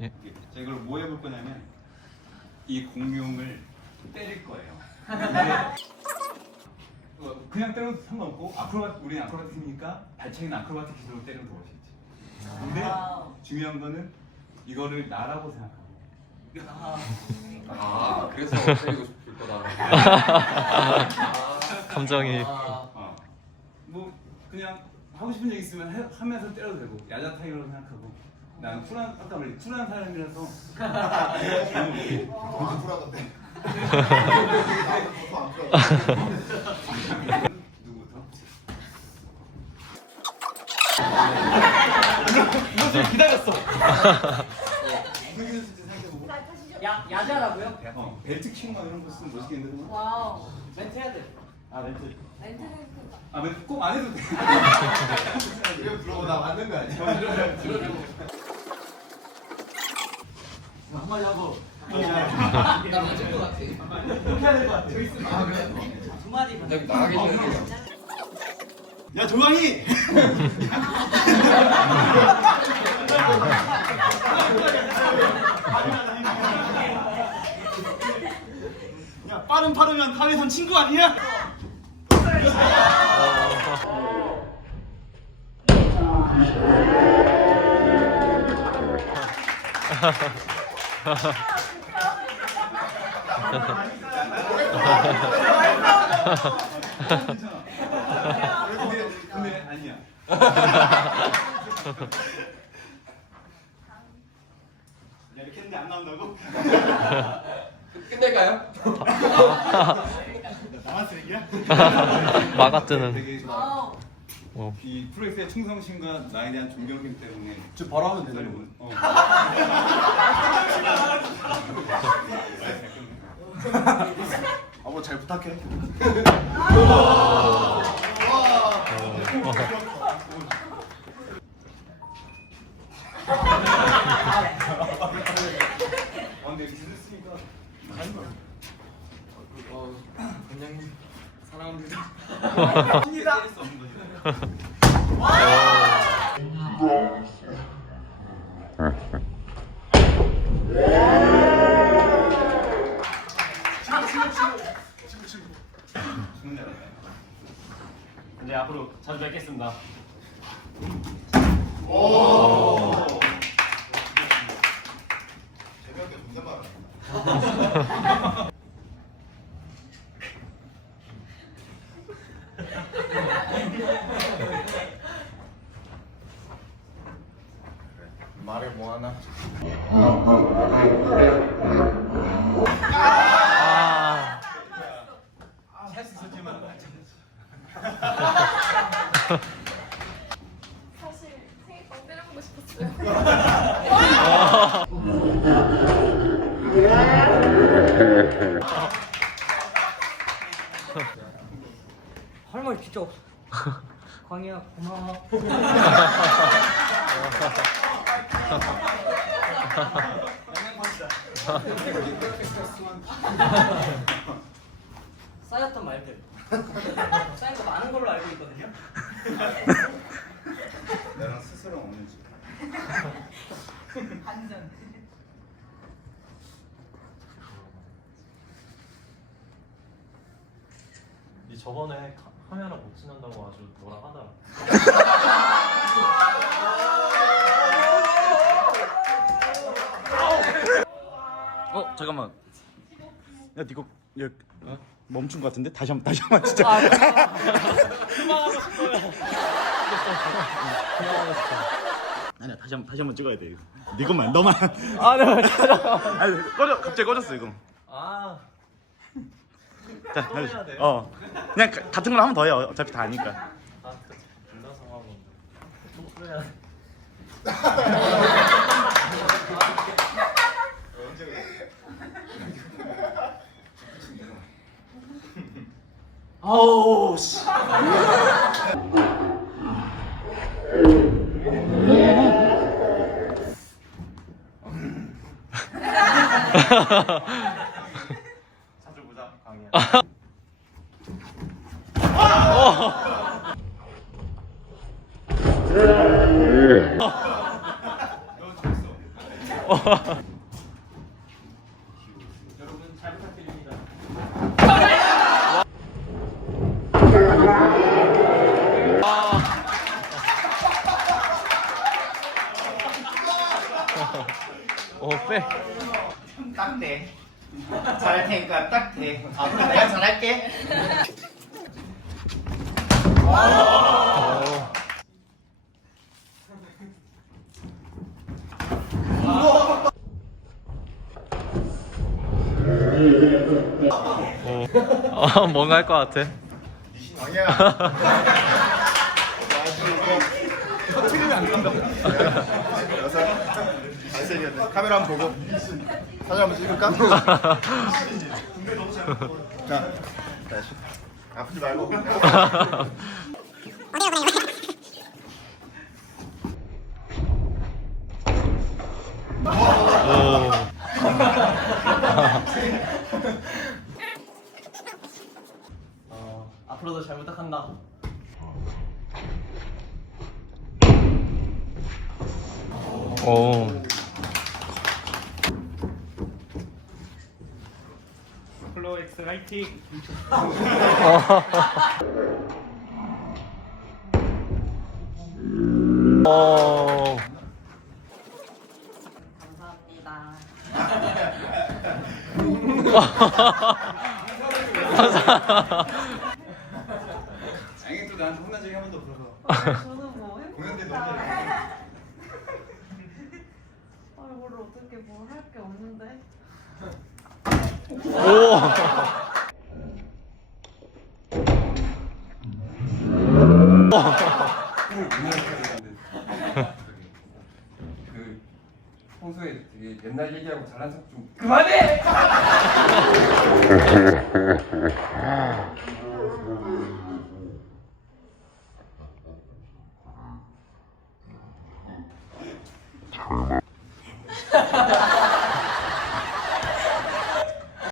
예. 예. 제가 이걸 뭐 해볼 거냐면 이 공룡을 때릴 거예요. 어, 그냥 때려도 상관없고 아크로바 우리는 아크로바틱이니까 발차기는 아크로바틱 기술로 때려도 더 멋있지. 근데 중요한 거는 이거를 나라고 생각하고. 아, 아. 아 그래서 때리고 싶을 거다. 감정이. 어. 뭐 그냥 하고 싶은 얘기 있으면 해- 하면서 때려도 되고 야자 타이거로 생각하고 나는 쿨한 아까 말했 쿨한 사람이라서 안 풀하던데. 누구부터? 기다렸어. 생각해보고. 야 야자라고요? 어, 벨트 킹막 이런 거 쓰면 멋있겠는데? 와우. 멘트 해야 돼. 아. 멘트 해야 돼. 아 꼭 안 해도 돼. 이거 들어보 나 맞는 거 아니야? 한마디 하고. 나 맞을 것 같아. 그렇게 해야 될것 같아. 아 그래? 두 마디 나가기 전에 야 조강이. 야 빠른 빠르면 하회선 친구 아니야? 근데, 근데 아니야. 야, 이렇게 했는데 안 나온다고? 끝낼까요? 나만 쓰레기야? 막아뜨는 되게 와우. 어. 이 프로젝트의 충성심과 나에 대한 존경심 때문에 저 바로 하면 되는 기다려본. 어. 아뭐 잘 부탁해. 아, 근데. 어, 원장님 사랑합니다. 합니다. 이제 앞으로 자주 뵙겠습니다. 재미없게 존댓말. 말을 뭐 하나? 아 할수 있었지만 사실 생일빵 때려보고 싶었어요. 할 말 진짜 없어. 광희야 고마워. 쌓였던 말들. 쌓인 거 많은 걸로 알고 있거든요. 나랑 스스로 없는 지 반전. 이 저번에 카- 카메라 못 지난다고 아주 뭐라 하더라. 어 잠깐만. 야 니거 야, 멈춘 것 같은데? 다시 한번 다시 한번 진짜. 아니야 다시 한번 다시 한번 찍어야 돼 이거. 네 것만 너만. 아네 아니 꺼져 갑자기 꺼졌어 이거. 아, 자 다시? 어. 그냥 가- 같은 걸 하면 더해 어차피 다 아니까. 아, 그또 그래야. 아우 씨 여러분 잘 부탁드립니다. 어, 빼. 딱 돼. 잘할 테니까 딱 돼. 아, 앞으로 내가 잘할게. 아! 어 뭔가 할 것 같아. 아니야. 잘생겼네. 카메라 한번 보고. 사진 한번 찍을까? 자, 다시. 아프지 말고. 한다. 오. 플로엑스 화이팅! 오. 감사합니다. 또 나한테 혼난 적이 한 번도 없어서 저는 뭐 공연 때 해봅시다. 너무 잘해. 얼굴을 어떻게 뭐할게 없는데. 오. 그 평소에 되게 옛날 얘기하고 잘난 척 좀 그만해! trailer.